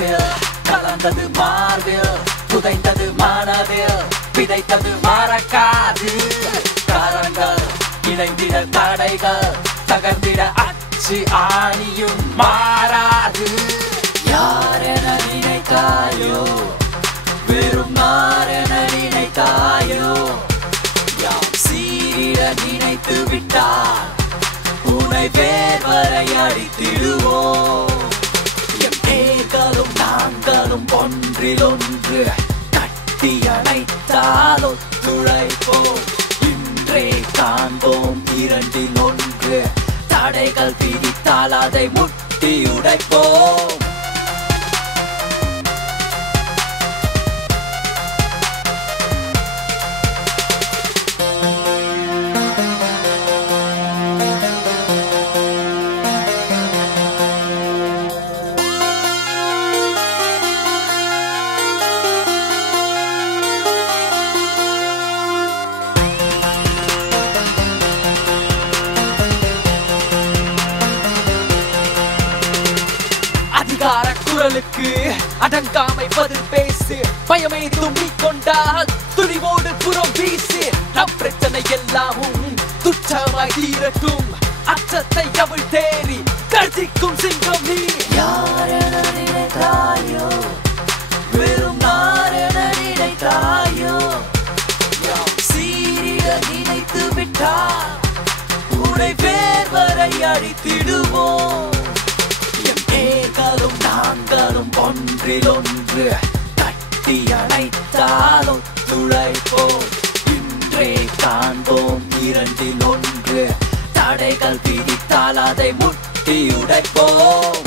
வாழ்வில் கலந்தது மார்பில் புதைந்தது மனதில் விதைத்தது மறக்காது கரங்கள் இணைந்திட தடைகள் தகர்ந்திட அச்சு ஆணியும் மாறாது யாரென நினைத்தாயோ வெறும் நாரென நினைத்தாயோ யாம் சீரிட நினைத்து விட்டார் உன்னை வேர் வரை அடித்திடுவோம் எம் ஏர்களும் நாங்களும் ஒன்றில் ஒன்று கட்டி அணைத்தால் ஒத்துழைப்போம் இன்றே காண்போம் இரண்டில் ஒன்று தடைகள் விதித்தால் அதை முட்டி உடைப்போம் குரலுக்கு அடங்காமை பதில் பேசு பயமே தும்பி கொண்டால் துணிவோடு புறம் வீசு நம் பிரச்சனை எல்லாமும் துச்சமாய் தீரட்டும் அச்சத்தை அவள் தேறி கர்ஜிக்கும் சிங்கம் நீ யாரென நினைத்தாயோ வெறும் நாரென நினைத்தாயோ யாம் சீரிட நினைத்து விட்டார் உன்னை வேர் வரை அடித்திடுவோம் ஏர்களும் நாங்களும் ஒன்றில் ஒன்று கட்டி அணைத்தால் ஒத்துழைப்போம் இன்றே காண்போம் இரண்டில் ஒன்று தடைகள் விதித்தால் அதை முட்டி உடைப்போம்